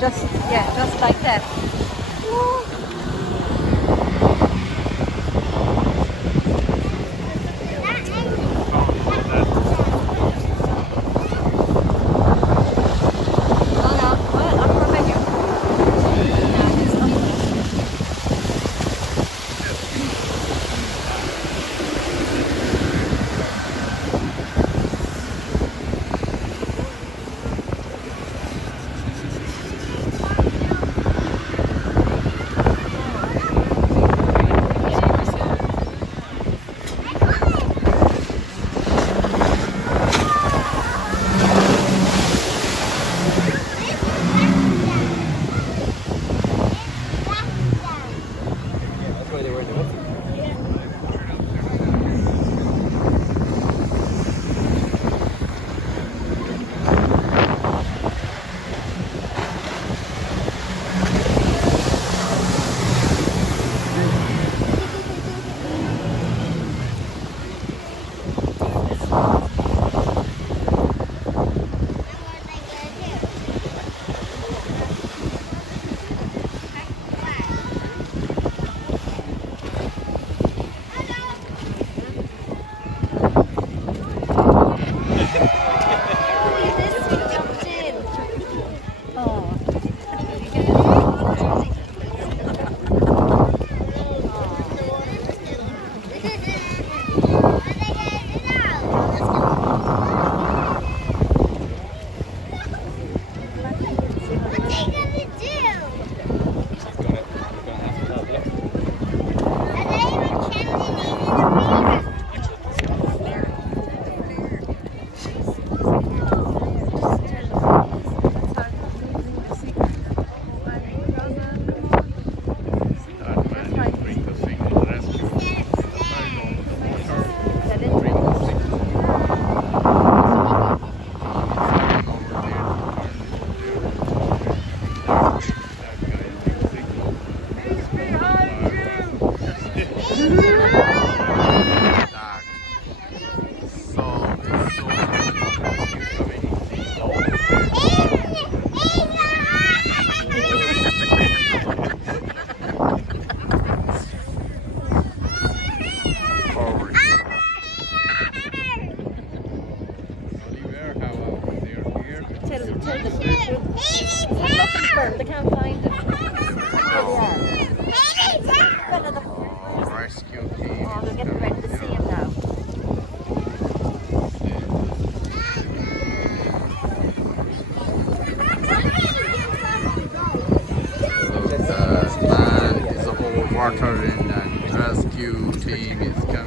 Just, yeah, just like that. No, no, well, I'm from you. Yeah, it's okay. That's why they were in the hood. This we jumped in. Oh. Tell them. I'm looking for them. They can't find them. There they are. Well, of them. Rescue team. Oh, they're getting ready to see him now. The man is overwatering and rescue team is coming.